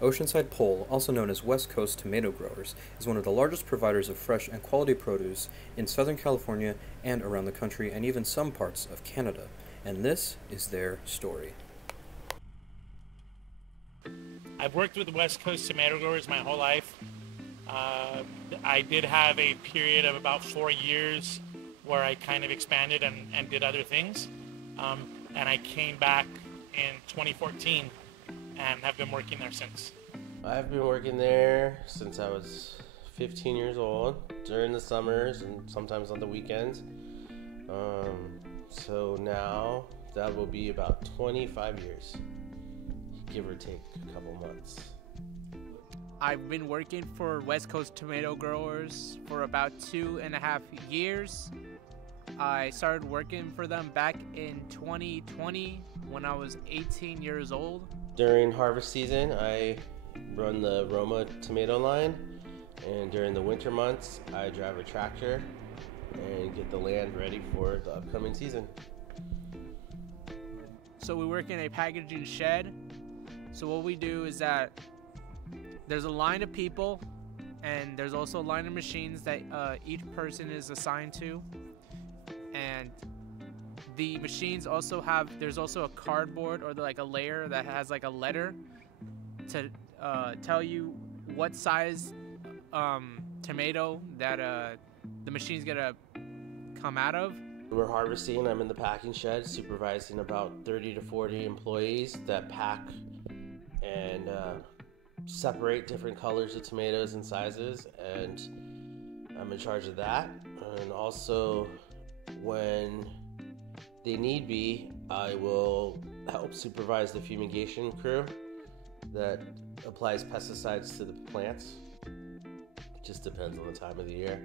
Oceanside Pole, also known as West Coast Tomato Growers, is one of the largest providers of fresh and quality produce in Southern California and around the country and even some parts of Canada. And this is their story. I've worked with West Coast Tomato Growers my whole life. I did have a period of about 4 years where I kind of expanded and did other things. And I came back in 2014 and have been working there since. I've been working there since I was 15 years old, during the summers and sometimes on the weekends. So now that will be about 25 years, give or take a couple months. I've been working for West Coast Tomato Growers for about 2.5 years. I started working for them back in 2020 when I was 18 years old. During harvest season, I run the Roma tomato line, and during the winter months, I drive a tractor and get the land ready for the upcoming season. So we work in a packaging shed. So what we do is that there's a line of people and there's also a line of machines that each person is assigned to. And the machines also there's also a cardboard or like a layer that has like a letter to tell you what size tomato that the machine's gonna come out of. When we're harvesting, I'm in the packing shed supervising about 30 to 40 employees that pack and separate different colors of tomatoes and sizes, and I'm in charge of that. And also, when they need be, I will help supervise the fumigation crew that applies pesticides to the plants. It just depends on the time of the year.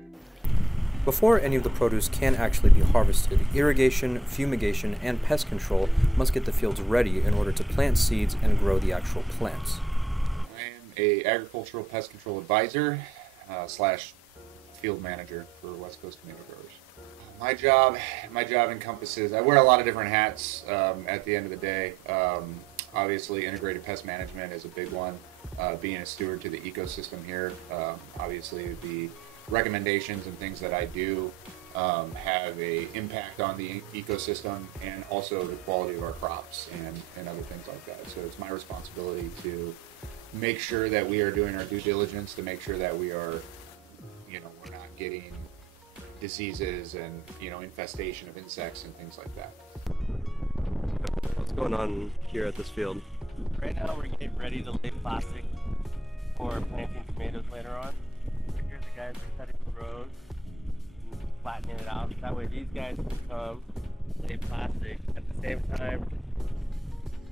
Before any of the produce can actually be harvested, irrigation, fumigation, and pest control must get the fields ready in order to plant seeds and grow the actual plants. I am an agricultural pest control advisor slash field manager for West Coast Tomato Growers. My job encompasses, I wear a lot of different hats at the end of the day. Obviously, integrated pest management is a big one, being a steward to the ecosystem here. Obviously, the recommendations and things that I do have an impact on the ecosystem and also the quality of our crops and other things like that. So it's my responsibility to make sure that we are doing our due diligence to make sure that we are, we're not getting diseases and, infestation of insects and things like that. What's going on here at this field? Right now we're getting ready to lay plastic for planting tomatoes later on. Here's the guys are cutting the road and flattening it out. That way these guys can come, lay plastic. At the same time,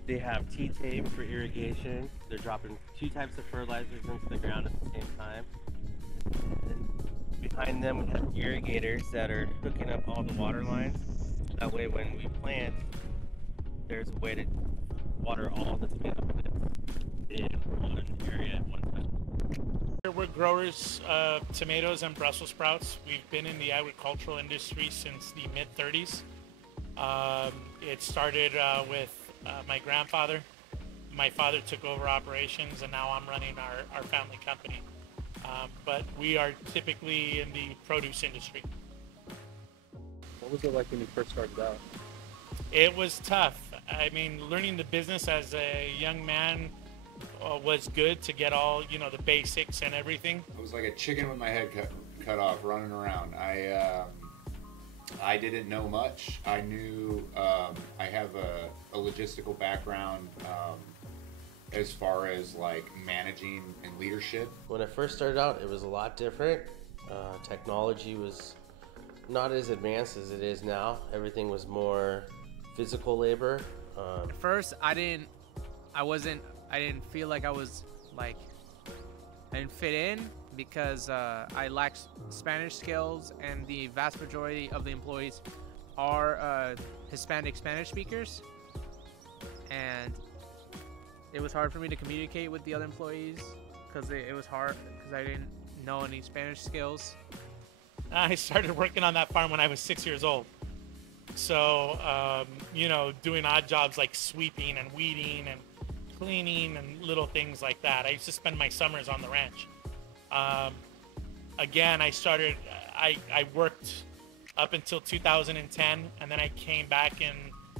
they have T-tape for irrigation. They're dropping 2 types of fertilizers into the ground at the same time. And behind them we have irrigators that are hooking up all the water lines. That way when we plant, there's a way to water all the tomato plants in one area at one time. We're growers of tomatoes and Brussels sprouts. We've been in the agricultural industry since the mid-30s. It started with my grandfather. My father took over operations and now I'm running our family company. But we are typically in the produce industry. What was it like when you first started out? It was tough. I mean, learning the business as a young man was good to get all, the basics and everything. I was like a chicken with my head cut off, running around. I didn't know much. I knew I have a logistical background as far as like managing and leadership. When I first started out, it was a lot different. Technology was not as advanced as it is now. Everything was more physical labor. At first, I didn't feel like I didn't fit in because I lacked Spanish skills, and the vast majority of the employees are Hispanic Spanish speakers, and it was hard for me to communicate with the other employees because it was hard because I didn't know any Spanish skills. I started working on that farm when I was 6 years old. So, doing odd jobs like sweeping and weeding and cleaning and little things like that. I used to spend my summers on the ranch. Again, I worked up until 2010, and then I came back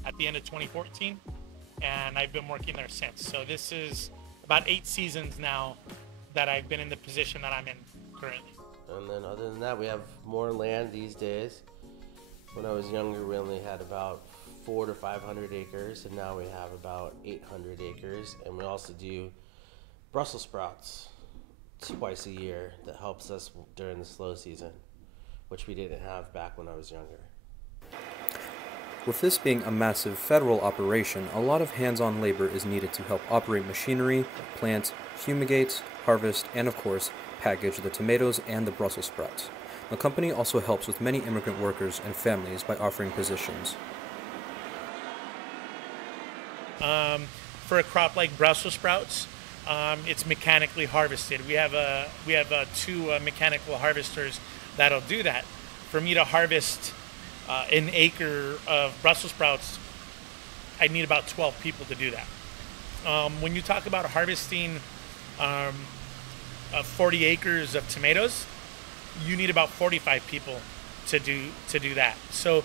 at the end of 2014, and I've been working there since. So this is about 8 seasons now that I've been in the position that I'm in currently. And then other than that, we have more land these days. When I was younger, we only had about 400 to 500 acres, and now we have about 800 acres. And we also do Brussels sprouts twice a year that helps us during the slow season, which we didn't have back when I was younger. With this being a massive federal operation, a lot of hands-on labor is needed to help operate machinery, plant, fumigate, harvest, and of course, package the tomatoes and the Brussels sprouts. The company also helps with many immigrant workers and families by offering positions. For a crop like Brussels sprouts, it's mechanically harvested. We have 2 mechanical harvesters that'll do that. For me to harvest an acre of Brussels sprouts, I need about 12 people to do that. When you talk about harvesting 40 acres of tomatoes, you need about 45 people to do that. So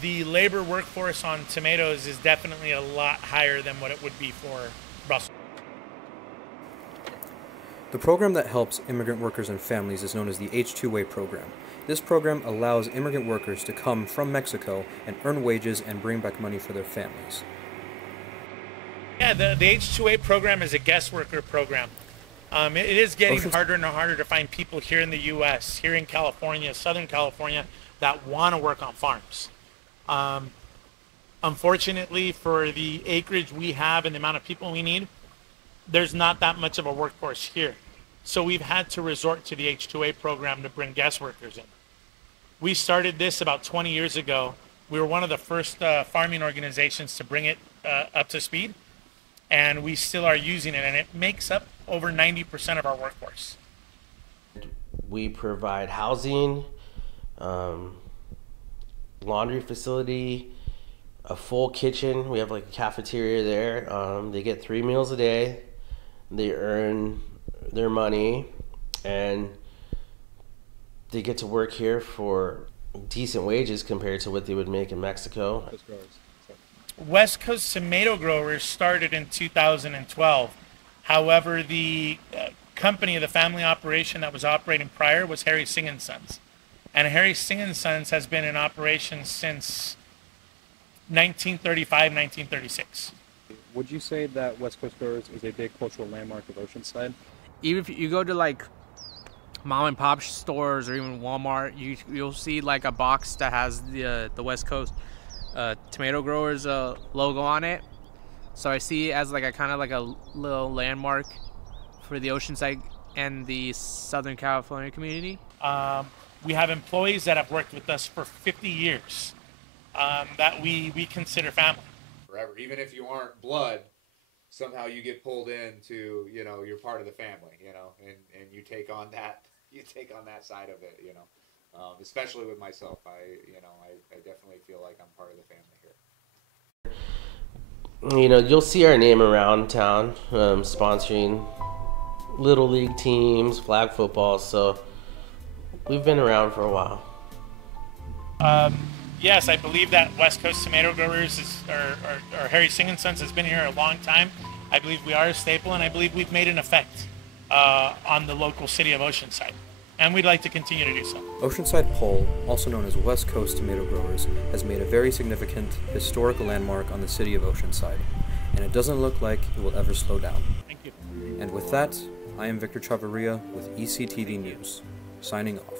the labor workforce on tomatoes is definitely a lot higher than what it would be for Brussels. The program that helps immigrant workers and families is known as the H-2A program. This program allows immigrant workers to come from Mexico and earn wages and bring back money for their families. Yeah, the H-2A program is a guest worker program. It is getting harder and harder to find people here in the U.S., here in California, Southern California, that want to work on farms. Unfortunately, for the acreage we have and the amount of people we need, there's not that much of a workforce here. So we've had to resort to the H-2A program to bring guest workers in. We started this about 20 years ago. We were one of the first farming organizations to bring it up to speed, and we still are using it, and it makes up over 90% of our workforce. We provide housing, laundry facility, a full kitchen. We have like a cafeteria there. They get 3 meals a day. They earn their money, and they get to work here for decent wages compared to what they would make in Mexico. West Coast tomato growers started in 2012. However, the company, the family operation that was operating prior was Harry Singh & Sons. And Harry Singh & Sons has been in operation since 1935, 1936. Would you say that West Coast Growers is a big cultural landmark of Oceanside? Even if you go to like mom and pop stores or even Walmart, you'll see like a box that has the West Coast tomato growers logo on it. So I see it as like a kind of like a little landmark for the Oceanside and the Southern California community. We have employees that have worked with us for 50 years that we consider family. Forever, even if you aren't blood, somehow you get pulled into, you're part of the family, and you take on that side of it, especially with myself. I definitely feel like I'm part of the family here. You'll see our name around town, sponsoring little league teams, flag football, so we've been around for a while. Yes, I believe that West Coast Tomato Growers or Harry Singh & Sons has been here a long time. I believe we are a staple, and I believe we've made an effect on the local city of Oceanside, and we'd like to continue to do so. Oceanside Pole, also known as West Coast Tomato Growers, has made a very significant historical landmark on the city of Oceanside, and it doesn't look like it will ever slow down. Thank you. And with that, I am Victor Chavarria with ECTV News, signing off.